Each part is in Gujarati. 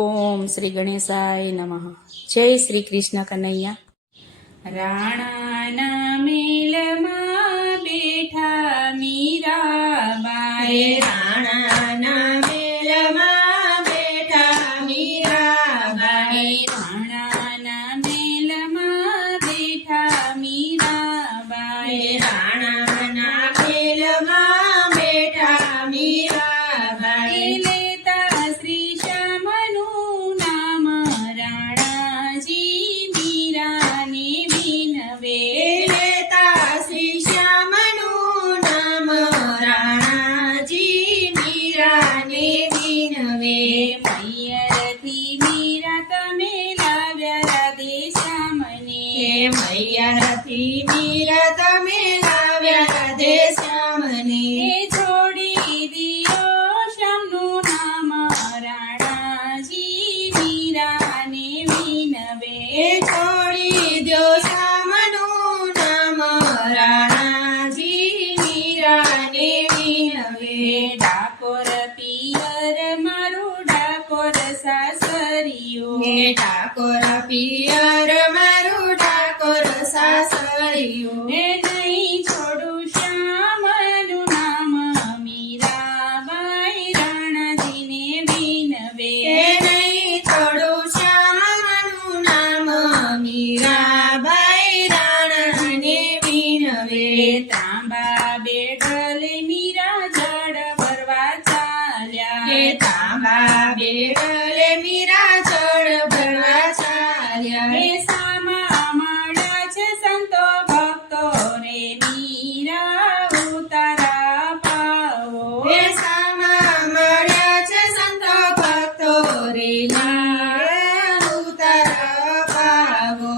ઓમ શ્રી ગણેશાય નમઃ. જય શ્રી કૃષ્ણ કનૈયા. રાણાના મેલમાં બેઠા મીરાબાઈ, રાણાના મેલમાં બેઠા મીરાબાઈ, રાણાના મેલમાં બેઠા મીરાબાઈ, રાણાના મેલમાં બેઠા મીરાબાઈ, લેતા શ્રી શ્યામનું નામ રાણાજી મીરાને વિનવે, લેતા શ્રી શ્યામનું નામ રાણાજી મીરાને વિનવે, મૈયરથી મીરા તમે લાવ્યા રાધે શ્યામને, મૈયાથી મીરા તમે લાવ્યા રાધે શ્યામને, છોડી દિયો શ્યામનું નામ રાણાજી મીરાને વિનવે, છોડી દો શ્યામનું નામ રાણાજી મીરાને વિનવે, ડાકોર પિયર મારું ડાકોર સાસરિયું, ઠાકોર પિયર મારું ઠાકોર સાસરિયું, નહીં છોડું શ્યામનું નામ મીરાબાઈ રાણાજીને વિનવે, નહીં થોડું શ્યામનું નામ મીરાબાઈ રાણાને વિનવે, તાંબા બેડલ મીરા જળ ભરવા ચાલ્યા, તાંબા બેડલે મીરા જળ ભરવા ચાલ્યા, સામા મળ્યા છે સંતો ભક્તો રે મીરા ઉતારા પાવો, સામા મળ્યા છે સંતો ભક્તો રે મીરા ઉતારા પાવો,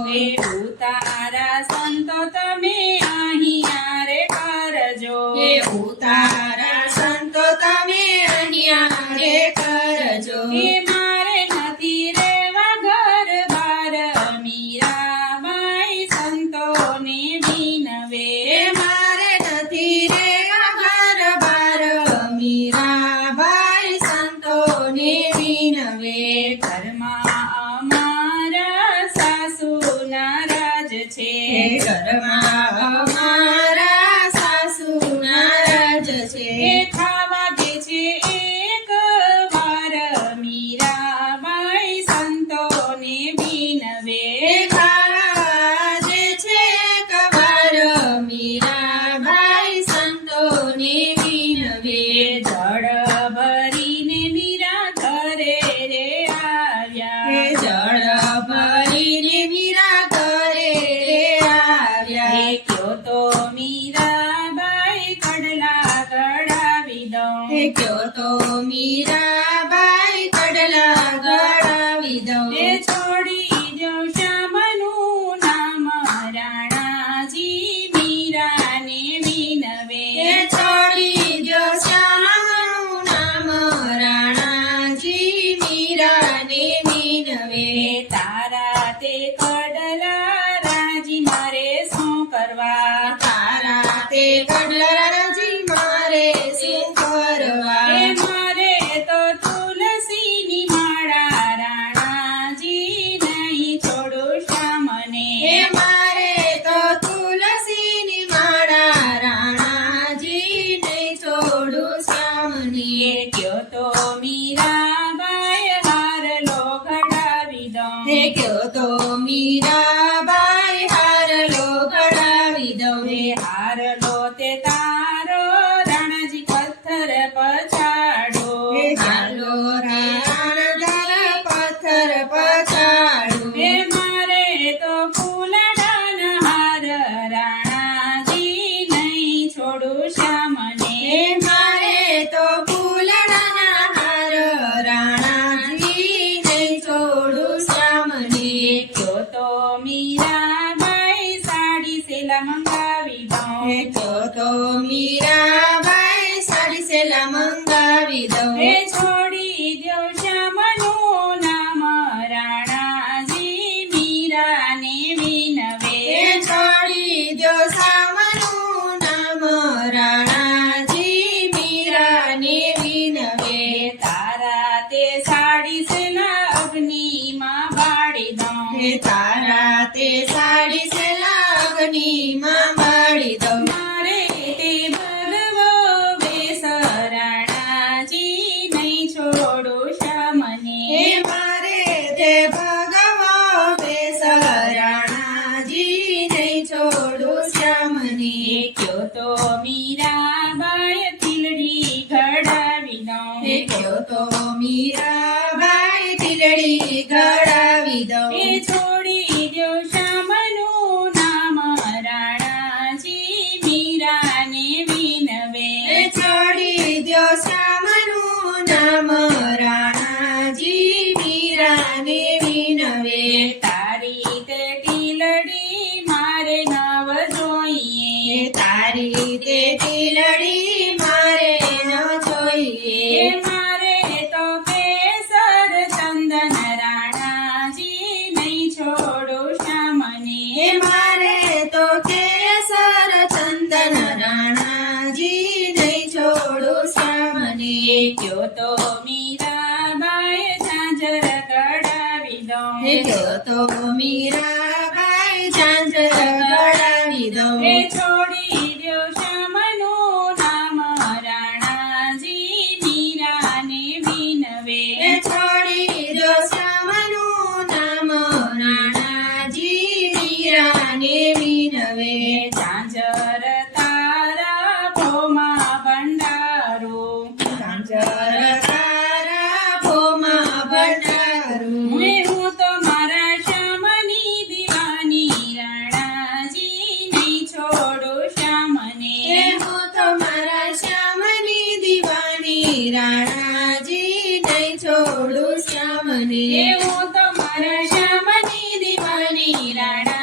ઉતારા સંતો તમે અહીંયા રે કરજો, ઉતારા સંતો તમે અહીંયા રે કરજો, મારે નથી રેવા ઘર બાર મીરાબાઈ સંતોને વિનવે, મારે નથી રે ઘર બાર મીરાબાઈ સંતોને વિનવે, ઘરમાં અમારા સાસુના રાજ છે, ઘરમાં અમારા સાસુના રાજ છે, ખાવા દે છે એક વાર મીરાબાઈ સંતોને વિનવે, ખાવા જે છે કવાર મીરાબાઈ સંતોને વિનવે, જળ ભરીને મીરા ઘરે રે આવ્યા, જળ ભરીને મીરા ઘરે રે આવ્યા, કયો તો મીરાબાઈ કડલા ગળાવી દઉં, કયો તો મીરાબાઈ કડલા ગળાવી દઉં, છોડી દો શ્યામનું નામ રાણાજી મીરાને વિનવે, છોડી દો શ્યામનું નામ રાણાજી મીરાને વિનવે, તારા તે કડલા રાજી મારે શું કરવા, તારા તે કડલાજી મારે શું કરવા, મારે તો તુલસીની માળા રાણાજી નહીં છોડું શ્યામને, મારે તો તુલસીની માળા રાણાજી નહીં છોડું શ્યામની, કયો તો મીરાબાઈ હારલો ઘડાવી દઉં, કયો તો મીરાબાઈ હારલો ઘડાવી દઉં, હારલો તે તારો રાણાજી પથ્થર પછાડો, હાલો રાણધર પથ્થર પછાડું, મારે તો ફૂલડાના હાર રાણાજી નહીં છોડું શ્યામને, મારે તો ફૂલડાના હાર રાણાજી નહીં છોડું શ્યામની, કયો તો મીરાબાઈ સાડી સેલા મંગાવી દઉં, કયો તો મીરાબાઈ સાડી સેલા મંગાવી દઉં, છોડી દો શ્યામનું નામ રાણાજી મીરાને વિનવે, છોડી દો શ્યામનું નામ માં મળી દઉં મારે તે ભગવો વેશ રાણાજી નહીં છોડો શામને હે મારે તે ભગવો વેશ રાણાજી નહીં છોડું શ્યામને કયો તો મીરાબાઈ તીલડી ઘડાવી દઉં હે કયો તો મીરાબાઈ તીલડી ઘડાવી દઉં એ છોડી દ્યો શ્યામનું નામ રાણાજી મીરાને વિનવે એ છોડી દ્યો શ્યામનું નામ રાણાજી મીરાને વિનવે તારી તે ટીલડી મારે નવ જોઈએ તારી તે ટીલડી મારે ન જોઈએ એ મારે તો કેસર ચંદન રાણાજી નહીં છોડો શ્યામને હે મારે તો કેસર ચંદન રાણાજી નહીં છોડું શ્યામને કયો તો મીરાબાઈ ઝાંઝર કઢાવી દઉં હે કયો તો મીરાબાઈ ઝાંઝર કઢાવી દઉં એ છોડી દ્યો શ્યામનું નામ રાણાજી મીરાને વિનવે એ છોડી દો શ્યામનું નામ રાણાજી મીરાને વિનવે ઝાંઝર તારા ભોમાં ભંડારો ઝાંઝર તારા ભોમાં ભંડારું હું તો મારા શ્યામની દીવાની રાણાજી નહીં છોડો શ્યામને હે હું તો મારા શ્યામની દીવાની રાણાજી નહીં છોડું શ્યામને હું તો મારા શ્યામની દીવાની રાણા